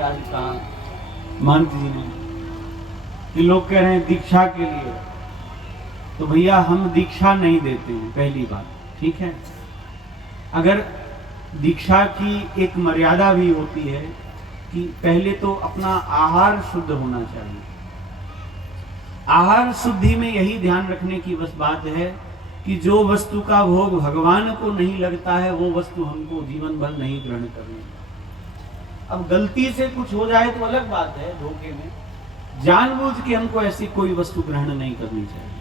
आज कहा महंत जी ने कि लोग कह रहे हैं दीक्षा के लिए, तो भैया हम दीक्षा नहीं देते हैं। पहली बात, ठीक है, अगर दीक्षा की एक मर्यादा भी होती है कि पहले तो अपना आहार शुद्ध होना चाहिए। आहार शुद्धि में यही ध्यान रखने की बस बात है कि जो वस्तु का भोग भगवान को नहीं लगता है वो वस्तु हमको जीवन भर नहीं ग्रहण करनी। अब गलती से कुछ हो जाए तो अलग बात है, धोखे में, जानबूझ के हमको ऐसी कोई वस्तु ग्रहण नहीं करनी चाहिए।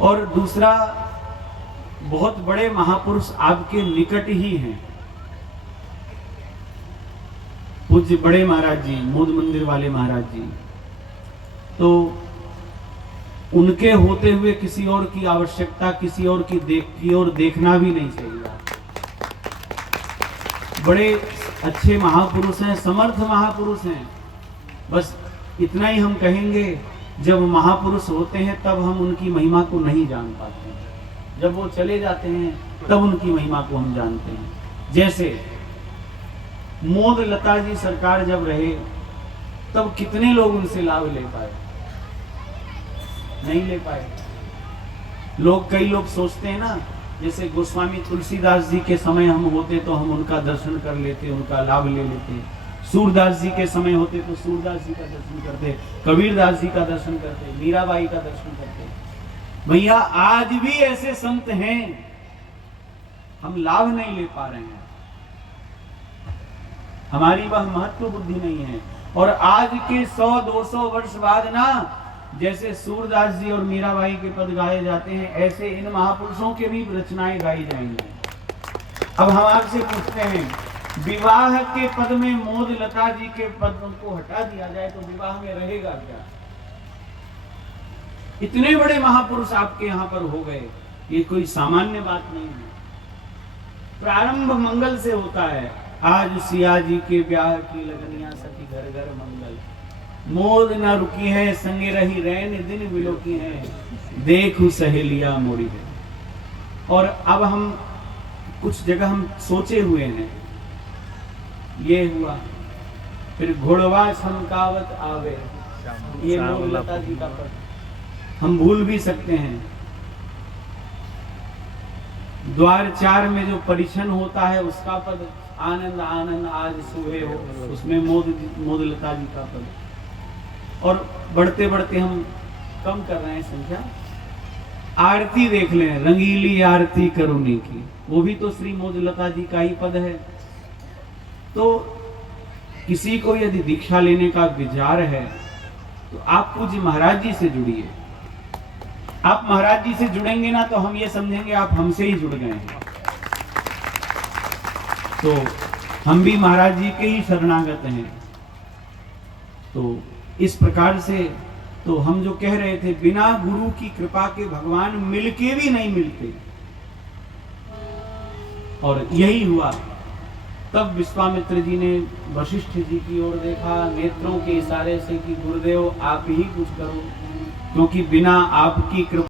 और दूसरा, बहुत बड़े महापुरुष आपके निकट ही हैं, पूज्य बड़े महाराज जी, मोद मंदिर वाले महाराज जी, तो उनके होते हुए किसी और की आवश्यकता, किसी और की ओर देखना भी नहीं चाहिए। बड़े अच्छे महापुरुष हैं, समर्थ महापुरुष हैं, बस इतना ही हम कहेंगे, जब महापुरुष होते हैं तब हम उनकी महिमा को नहीं जान पाते हैं, जब वो चले जाते हैं तब उनकी महिमा को हम जानते हैं। जैसे मोद लता जी सरकार जब रहे तब कितने लोग उनसे लाभ ले पाए? नहीं ले पाए। कई लोग सोचते हैं ना, जैसे गोस्वामी तुलसीदास जी के समय हम होते तो हम उनका दर्शन कर लेते, उनका लाभ ले लेते। सूरदास जी के समय होते तो सूरदास जी का दर्शन करते, कबीरदास जी का दर्शन करते, मीराबाई का दर्शन करते। भैया आज भी ऐसे संत हैं, हम लाभ नहीं ले पा रहे हैं, हमारी वह महत्व बुद्धि नहीं है। और आज के 100-200 वर्ष बाद ना, जैसे सूरदास जी और मीराबाई के पद गाए जाते हैं, ऐसे इन महापुरुषों के भी रचनाएं गाई जाएंगी। अब हम आपसे पूछते हैं, विवाह के पद में मोद लता जी के पद को हटा दिया जाए तो विवाह में रहेगा क्या? इतने बड़े महापुरुष आपके यहाँ पर हो गए, ये कोई सामान्य बात नहीं है। प्रारंभ मंगल से होता है। आज सिया जी के ब्याह की लगनिया सखी घर घर मंगल, मोद न रुकी है संगे रही रैन दिन विलोकी है, देखू सहेलिया मोरी है। और अब हम कुछ जगह हम सोचे हुए हैं, ये हुआ, फिर घोड़वा समकावत आवे, ये मोद लता जी का पद हम भूल भी सकते हैं। द्वार 4 में जो परिछन होता है उसका पद, आनंद आनंद आज सुबह हो, उसमें मोद लता जी का पद। और बढ़ते बढ़ते हम कम कर रहे हैं संख्या। आरती देख लें, रंगीली आरती करुणी की, वो भी तो श्री मोद लता जी का ही पद है। तो किसी को यदि दीक्षा लेने का विचार है तो आप पूज्य महाराज जी से जुड़िए। आप महाराज जी से जुड़ेंगे ना तो हम ये समझेंगे आप हमसे ही जुड़ गए हैं। तो हम भी महाराज जी के ही शरणागत हैं। तो इस प्रकार से तो हम जो कह रहे थे, बिना गुरु की कृपा के भगवान मिलके भी नहीं मिलते, और यही हुआ। तब विश्वामित्र जी ने वशिष्ठ जी की ओर देखा नेत्रों के इशारे से कि गुरुदेव आप ही कुछ करो, क्योंकि बिना आपकी कृपा